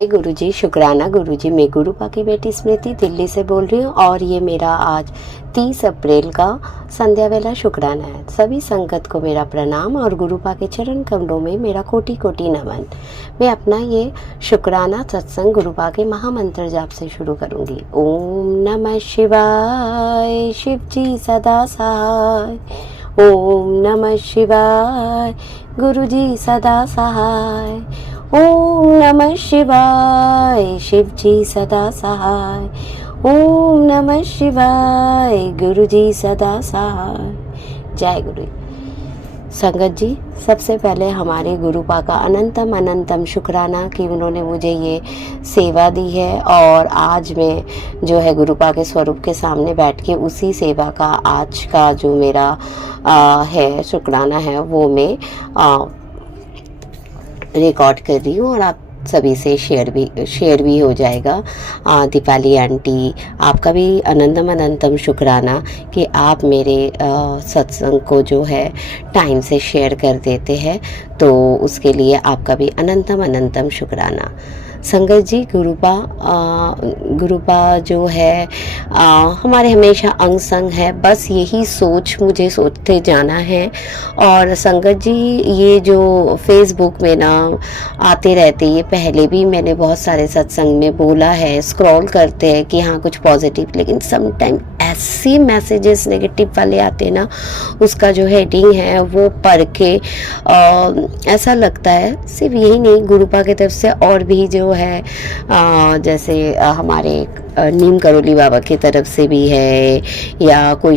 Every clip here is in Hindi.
गुरुजी शुक्राना गुरुजी। मैं गुरुपा की बेटी स्मृति दिल्ली से बोल रही हूँ और ये मेरा आज 30 अप्रैल का संध्या वेला शुक्राना है। सभी संगत को मेरा प्रणाम और गुरुपा के चरण कमलों में मेरा कोटि कोटि नमन। मैं अपना ये शुक्राना सत्संग गुरुपा के महामंत्र जाप से शुरू करूँगी। ओम नमः शिवाय, शिव जी सदा सहाय। ओम नमः शिवाय, गुरुजी सदा सहाय। ओम नमः शिवाय, शिव जी सदा सहाय। ओम नमः शिवाय, गुरुजी सदा सहाय। जय गुरु। संगत जी, सबसे पहले हमारे गुरुपा का अनंतम अनंतम शुक्राना कि उन्होंने मुझे ये सेवा दी है और आज मैं जो है गुरुपा के स्वरूप के सामने बैठ के उसी सेवा का आज का जो मेरा है शुक्राना है वो मैं रिकॉर्ड कर रही हूँ और आप सभी से शेयर भी हो जाएगा। दीपाली आंटी, आपका भी अनंतम अनंतम शुक्राना कि आप मेरे सत्संग को जो है टाइम से शेयर कर देते हैं, तो उसके लिए आपका भी अनंतम अनंतम शुक्राना। संगत जी, गुरुपा जो है हमारे हमेशा अंग संग है, बस यही सोच मुझे सोचते जाना है। और संगत जी, ये जो फेसबुक में ना आते रहते, ये पहले भी मैंने बहुत सारे सत्संग में बोला है, स्क्रॉल करते हैं कि हाँ कुछ पॉजिटिव, लेकिन समटाइम ऐसे मैसेजेस नेगेटिव वाले आते ना, उसका जो हेडिंग है वो पढ़ के ऐसा लगता है सिर्फ यही नहीं, गुरुपा की तरफ से और भी जो है जैसे हमारे नीम करोली बाबा की तरफ से भी है, या कोई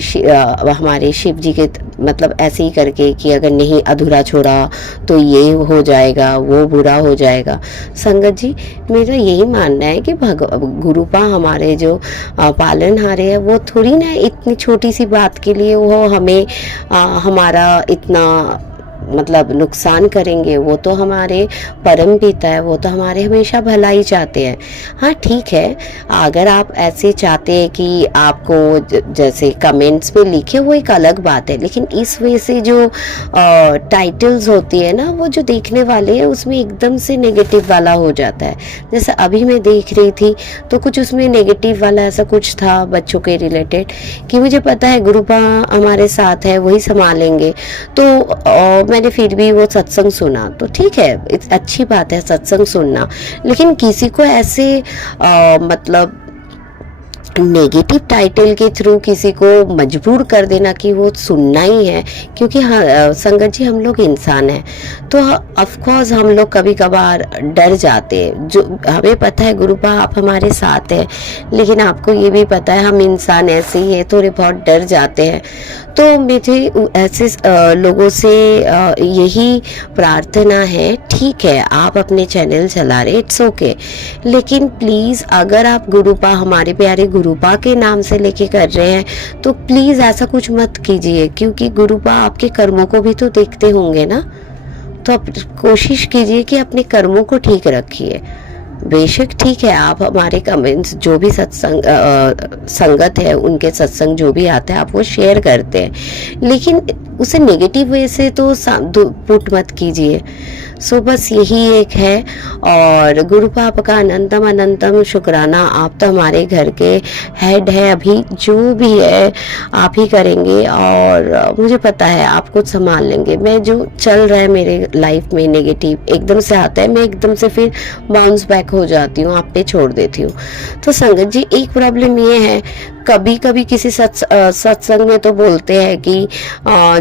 हमारे शिव जी के मतलब ऐसे ही करके कि अगर नहीं अधूरा छोड़ा तो ये हो जाएगा, वो बुरा हो जाएगा। संगत जी, मेरा यही मानना है कि गुरुपा हमारे जो पालनहारे है वो थोड़ी ना इतनी छोटी सी बात के लिए वो हमें हमारा इतना मतलब नुकसान करेंगे। वो तो हमारे परम पिता है, वो तो हमारे हमेशा भला ही चाहते हैं। हाँ ठीक है, अगर आप ऐसे चाहते हैं कि आपको जैसे कमेंट्स में लिखे वो एक अलग बात है, लेकिन इस वजह से जो टाइटल्स होती है ना, वो जो देखने वाले हैं उसमें एकदम से नेगेटिव वाला हो जाता है। जैसे अभी मैं देख रही थी तो कुछ उसमें नेगेटिव वाला ऐसा कुछ था बच्चों के रिलेटेड कि मुझे पता है गुरुपा हमारे साथ है, वही संभालेंगे, तो मैंने फिर भी वो सत्संग सुना। तो ठीक है, अच्छी बात है सत्संग सुनना, लेकिन किसी को ऐसे मतलब नेगेटिव टाइटल के थ्रू किसी को मजबूर कर देना कि वो सुनना ही है, क्योंकि हाँ संगत जी, हम लोग इंसान हैं तो ऑफ कोर्स हम लोग कभी कभार डर जाते हैं। जो हमें पता है गुरुपा आप हमारे साथ हैं, लेकिन आपको ये भी पता है हम इंसान ऐसे ही है, थोड़े बहुत डर जाते हैं। तो मुझे ऐसे लोगों से यही प्रार्थना है, ठीक है आप अपने चैनल चला रहे, इट्स ओके, लेकिन प्लीज़ अगर आप गुरुपा हमारे प्यारे गुरुपा के नाम से लेके कर रहे हैं तो प्लीज़ ऐसा कुछ मत कीजिए, क्योंकि गुरुपा आपके कर्मों को भी तो देखते होंगे ना। तो आप कोशिश कीजिए कि अपने कर्मों को ठीक रखिए। बेशक ठीक है, आप हमारे कमेंट्स जो भी सत्संग संगत है उनके सत्संग जो भी आता है आप वो शेयर करते हैं, लेकिन उसे नेगेटिव वे से तो पुट मत कीजिए। सो बस यही एक है। और गुरुपा आपका अनंतम अनंतम शुक्राना। आप तो हमारे घर के हेड है, अभी जो भी है आप ही करेंगे और मुझे पता है आप कुछ संभाल लेंगे। मैं जो चल रहा है मेरे लाइफ में नेगेटिव एकदम से आता है, मैं एकदम से फिर बाउंस बैक हो जाती हूँ, आप पे छोड़ देती हूँ। तो संगत जी, एक प्रॉब्लम ये है, कभी कभी किसी सत्संग में तो बोलते हैं कि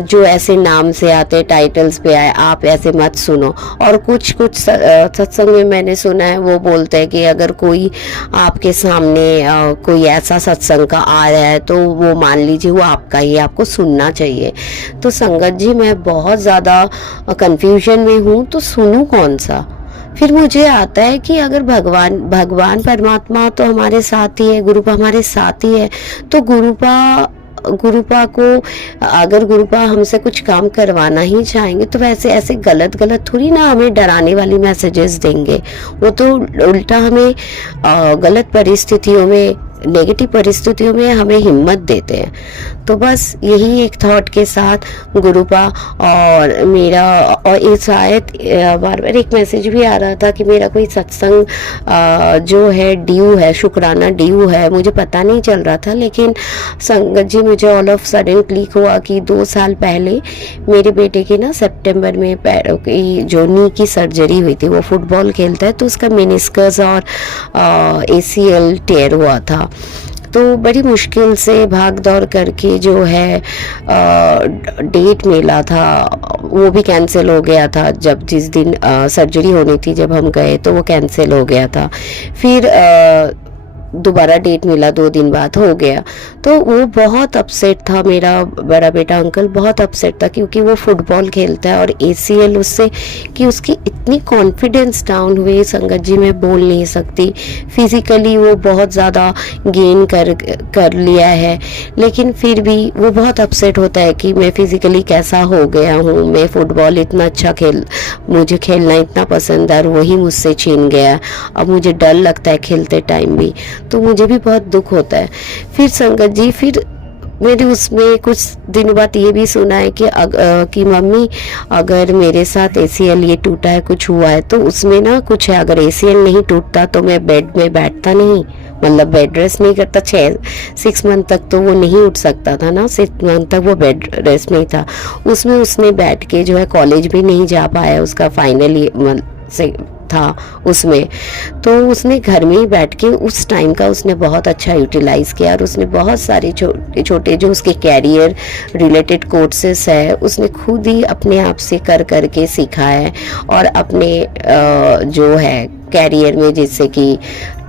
जो ऐसे नाम से आते टाइटल्स पे आए आप ऐसे मत सुनो, और कुछ सत्संग में मैंने सुना है वो बोलते हैं कि अगर कोई आपके सामने कोई ऐसा सत्संग का आ रहा है तो वो मान लीजिए वो आपका ही, आपको सुनना चाहिए। तो संगत जी, मैं बहुत ज़्यादा कंफ्यूजन में हूँ, तो सुनूँ कौन सा? फिर मुझे आता है कि अगर भगवान परमात्मा तो हमारे साथ ही है, गुरुपा हमारे साथ ही है, तो गुरुपा को अगर गुरुपा हमसे कुछ काम करवाना ही चाहेंगे तो वैसे ऐसे गलत थोड़ी ना हमें डराने वाली मैसेजेस देंगे। वो तो उल्टा हमें गलत परिस्थितियों में नेगेटिव परिस्थितियों में हमें हिम्मत देते हैं। तो बस यही एक थॉट के साथ गुरुपा और मेरा, और ये शायद बार बार एक मैसेज भी आ रहा था कि मेरा कोई सत्संग जो है ड्यू है, शुक्राना ड्यू है, मुझे पता नहीं चल रहा था। लेकिन संगत जी मुझे ऑल ऑफ सडन क्लिक हुआ कि 2 साल पहले मेरे बेटे की ना सितंबर में पैरों की जो नी की सर्जरी हुई थी, वो फुटबॉल खेलता है तो उसका मेनिस्कस और ACL टेयर हुआ था। तो बड़ी मुश्किल से भाग दौड़ करके जो है डेट मिला था, वो भी कैंसिल हो गया था। जब जिस दिन सर्जरी होनी थी जब हम गए तो वो कैंसिल हो गया था। फिर दोबारा डेट मिला 2 दिन बाद, हो गया। तो वो बहुत अपसेट था, मेरा बड़ा बेटा अंकल बहुत अपसेट था, क्योंकि वो फुटबॉल खेलता है और ACL उससे कि उसकी इतनी कॉन्फिडेंस डाउन हुई, संगत जी मैं बोल नहीं सकती। फिज़िकली वो बहुत ज़्यादा गेन कर लिया है, लेकिन फिर भी वो बहुत अपसेट होता है कि मैं फिज़िकली कैसा हो गया हूँ, मैं फुटबॉल इतना अच्छा मुझे खेलना इतना पसंद है और वही मुझसे छीन गया। अब मुझे डर लगता है खेलते टाइम भी, तो मुझे भी बहुत दुख होता है। फिर संगत जी, फिर मैंने उसमें कुछ दिनों बाद ये भी सुना है कि मम्मी अगर मेरे साथ ACL ये टूटा है, कुछ हुआ है, तो उसमें ना कुछ है, अगर ACL नहीं टूटता तो मैं बेड में बैठता नहीं, मतलब बेड रेस्ट नहीं करता। 6 मंथ तक तो वो नहीं उठ सकता था ना, 6 मंथ तक वो बेड रेस्ट नहीं था। उसमें उसने बैठ के जो है कॉलेज भी नहीं जा पाया, उसका फाइनल से था उसमें। तो उसने घर में ही बैठ के उस टाइम का उसने बहुत अच्छा यूटिलाइज किया, और उसने बहुत सारे छोटे छोटे जो उसके कैरियर रिलेटेड कोर्सेस है उसने खुद ही अपने आप से कर करके सीखा है, और अपने जो है कैरियर में जिससे कि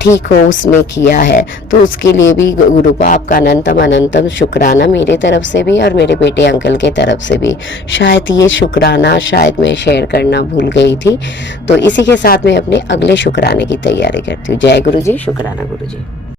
ठीक हो उसने किया है। तो उसके लिए भी गुरुपा आपका अनंतम अनंतम शुक्राना मेरे तरफ से भी और मेरे बेटे अंकल के तरफ से भी। शायद ये शुक्राना शायद मैं शेयर करना भूल गई थी, तो इसी के साथ मैं अपने अगले शुक्राने की तैयारी करती हूँ। जय गुरु जी, शुक्राना गुरु जी।